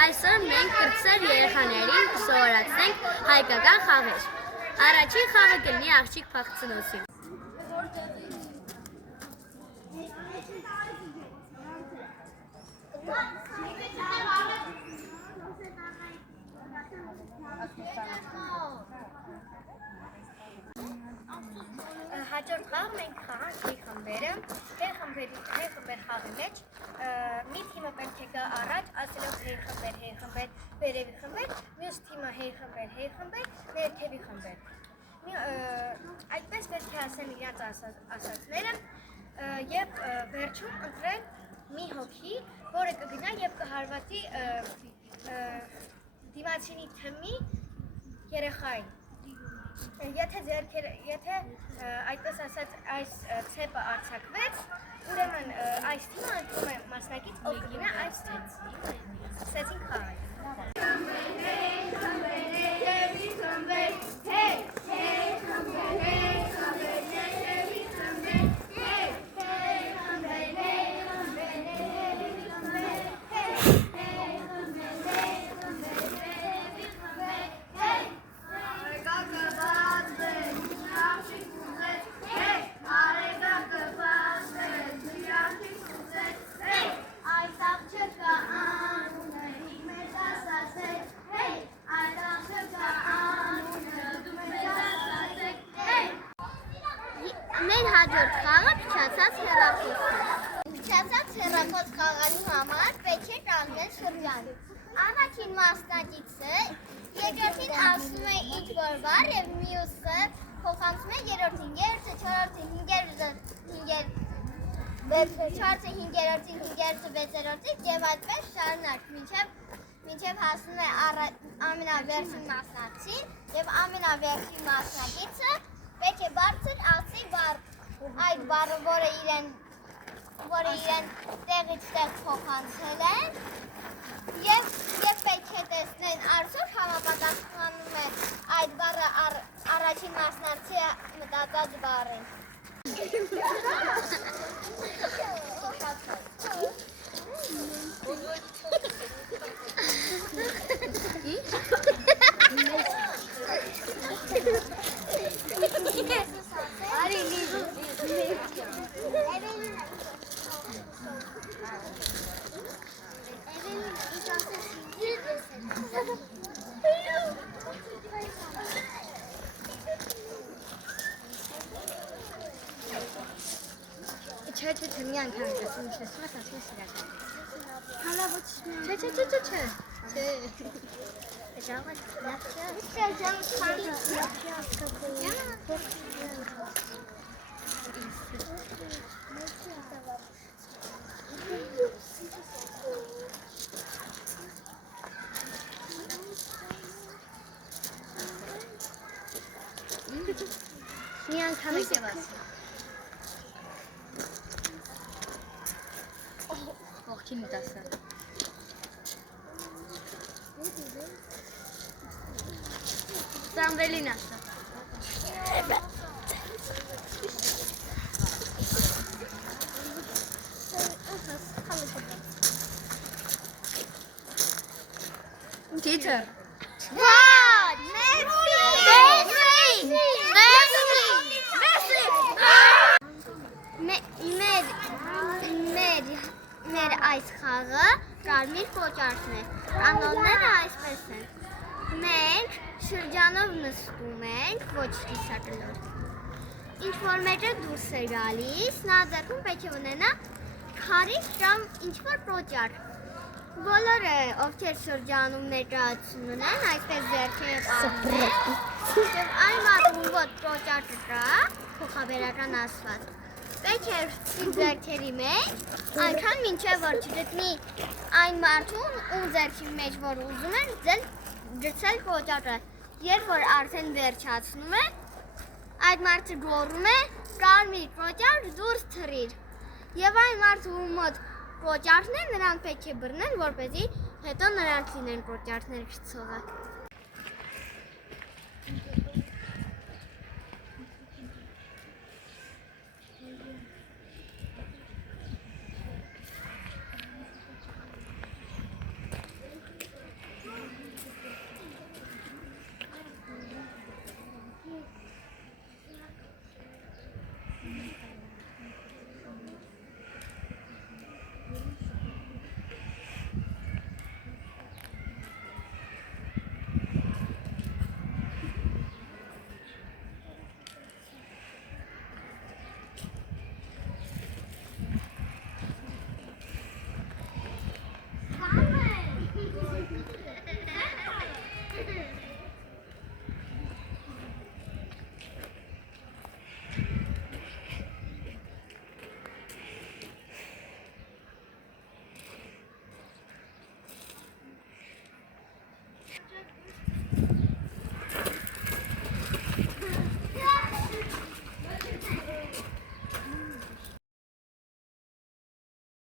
Այսօր մենք կրտսեր երեխաներին սովորացնենք հայկական խաղեր։ Առաջին խաղը կլինի աղջիկ փախցնոցի։ Հաջորդ խաղ մենք խաղանք հեյ խմբերը։ Հեյ խմբեր խաղի մեջ մի թիմը պետք է գա առաջ, ասելով հեյ խմբեր, վերևի խմբեր, մյուս թիմը հեյ խմբեր, ներքևի խմբեր։ Այդպես պետք է ասեն իրաց ասածները եւ վերջում ընտրել մի հոգի, որը կգնա եւ կհարվածի դիմացինի թմի երեխային։ Եթե այդպես ասած այս ցեպը արձակվեց, ուրեմն այս թիմը ընտրում է մասնակից, ով կգնա այս ցեպ։ Սկսեցինք խաղալ։ Մեր հաջորդ խաղը փչացած հեռախոսն է։ Փչացած հեռախոս խաղալու համար պետք է կանգնել շրջան։ Առաջին մասնակիցը երկրորդին ասում է ինչ-որ բառ եւ մյուսը փոխանցում է երրորդին, երրորդը, չորրորդին, չորրորդը, հինգերորդին, վեցերորդին եւ այդպես շարունակ մինչեւ հասնում է ամենավերջին մասնակցին եւ ամենավերջին մասնակիցը պետք է բարձր ասի այդ բառը, որը իրեն տեղից տեղ փոխանցել են եւ պետք է տեսնեն արդյոք համապատասխանում է այդ բառը առաջին մասնակցի մտածած բառին։ Չէ, մի անգամ դասում չեսում ես, ասում ես իրական։ Հալա ոչ մի անգամ եկև ասում։ Ողջին դասը։ Սամվելին ասա։ Teacher. What? Մեր այս խաղը կարմիր կոճարն է, կանոնները այսպես են, մենք շրջանով նստում ենք, ոչ կիսակլոր, ինչ-որ մեկը դուրս է գալիս, նա ձեռքում պետք է ունենա քարի կամ ինչ-որ կոճար, բոլորը ովքեր շրջանում ներկայացում ունեն, այսպես ձեռքերը պահում են, և այն մարդուն, որ կոճարը կա, փոխաբերական ասված, պետք է ձեռքերի մեջ, այնքան մինչև որ չգտնի այն մարդուն ու ձեռքի մեջ, որ ուզում են գցել կոճարը, երբ որ արդեն վերջացնում է, այդ մարդը գոռում է կարմիր կոճար դուրս թռիր, եւ այն մարդու մոտ կոճարն է, նրան պետք է բռնեն, որպեսզի հետո նրանց լինեն կոճարներ գցողը։